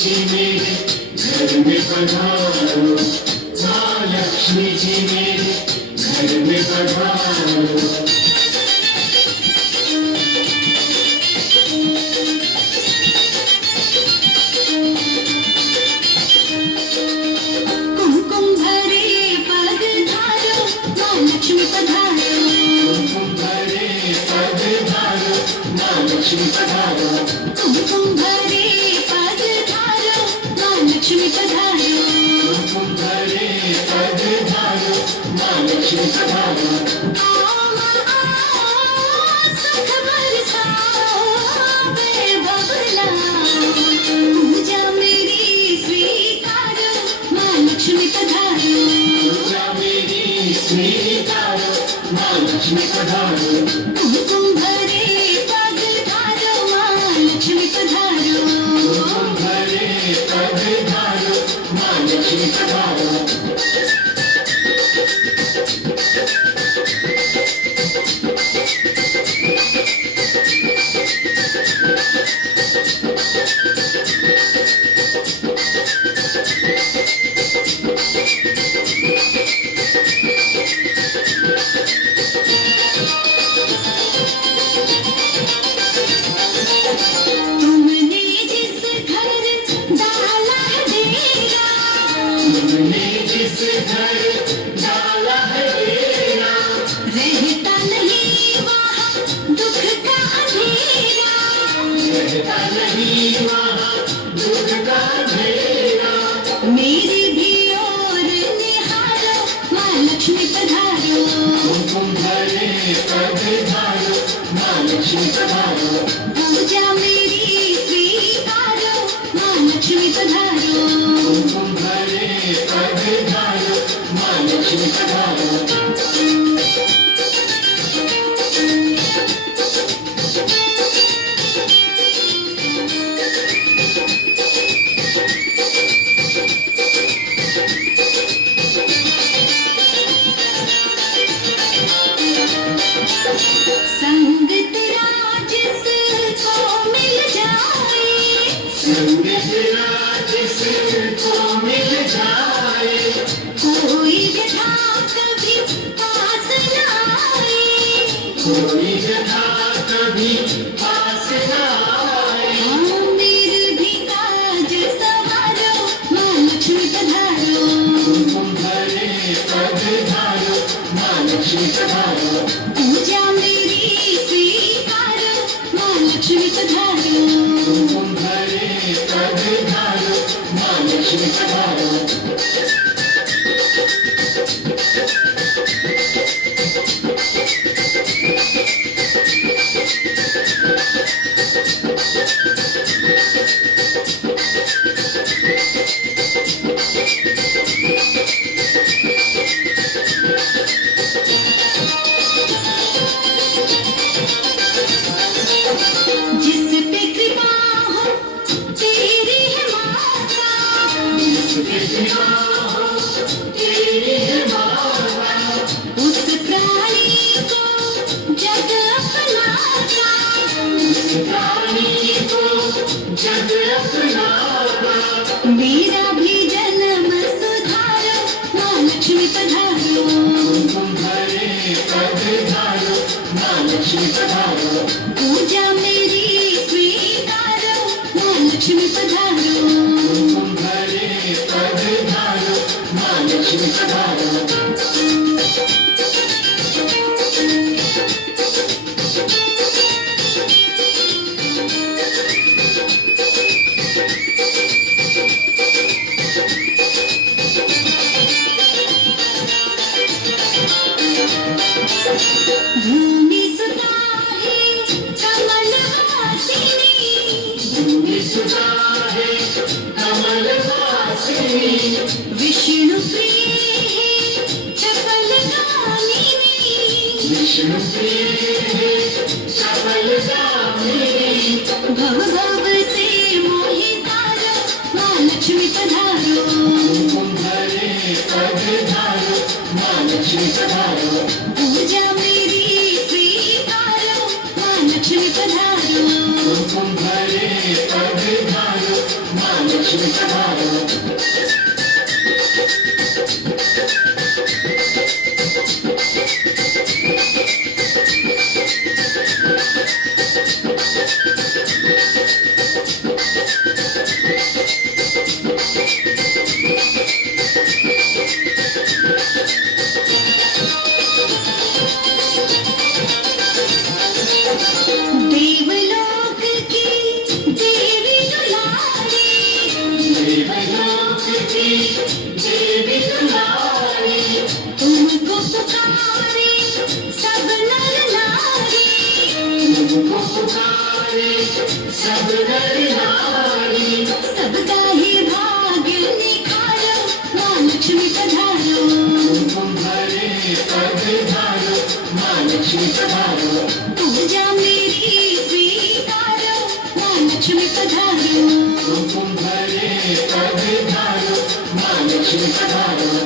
जी मेरे घर में पधारो, महालक्ष्मी जी मेरे घर में पधारो। कुमकुम भरे पग धारो, महालक्ष्मी पधारो। कुमकुम भरे पग धारो, महालक्ष्मी पधारो। कुमकुम भरे पग धारो, महालक्ष्मी पधारो। कुमकुम भरे पग धारो, महालक्ष्मी पधारो। सुख बरसावे बबलाओ, पूजा मेरी स्वीकारो, महालक्ष्मी पधारो। पूजा मेरी स्वीकारो, महालक्ष्मी पधारो। कुमकुम भरे पग धारो, महालक्ष्मी पधारो। कुमकुम भरे पग धारो, महालक्ष्मी पधारो। तुमने जिस घर डाला है डेरा, तुमने जिस घर डाला है डेरा, रहता नहीं वहाँ दुख का अंधेरा। रहता नहीं वहाँ दुख का अंधेरा। मेरी भी ओर निहारो, महालक्ष्मी पधारो। कुमकुम भरे पग धारो, महालक्ष्मी पधारो। पूजा मेरी स्वीकारो, महालक्ष्मी पधारो। कुमकुम भरे पग धारो, महालक्ष्मी पधारो। संग तेरा जिसको मिल जाए, संग तेरा जिसको मिल जाए, कोई व्यथा कभी पास न आए। कोई व्यथा कभी पास न आए। मेरे भी काज सवारो, महालक्ष्मी पधारो। कुमकुम भरे पग धारो, महालक्ष्मी पधारो। पूजा मेरी स्वीकारो, महालक्ष्मी पधारो। कुमकुम भरे पग धारो, महालक्ष्मी पधारो। जिस पे कृपा हो तेरी है माता, जिसके कृपा हो तेरी है माता, उस प्राणी को जग अपनाता। उस प्राणी को जग अपनाता। मेरा भी जन्म सुधारो, महालक्ष्मी पधारो। कुमकुम भरे पग धारो, महालक्ष्मी पधारो। पूजा मेरी स्वीकारो, महालक्ष्मी पधारो। कुमकुम भरे पग धारो, महालक्ष्मी पधारो। भूमि सुता है कमल हासिनी, भूमि सुता है कमल वासिनी, विष्णु प्रिय है चपल गामिनी। विष्णु प्रिय है चपल गामिनी। भव भव से मोहि तारो, महालक्ष्मी पधारो। कुमकुम भरे पग धारो, महालक्ष्मी पधारो। पूजा मेरी स्वीकारो, महालक्ष्मी पधारो। कुमकुम भरे पग धारो, महालक्ष्मी पधारो देवलोक की देवी दुलारी, देवलोक की देवी दुलारी तुमको पुकारे सब नर नारी, तुमको पुकारे सब नर नारी सबका ही भाग्य निखारो, माँ लक्ष्मी पधारो। कुमकुम भरे पधारो माँ लक्ष्मी पधारो पूजा मेरी स्वीकारो, माँ लक्ष्मी पधारो। कुमकुम भरे पधारो माँ लक्ष्मी पधारो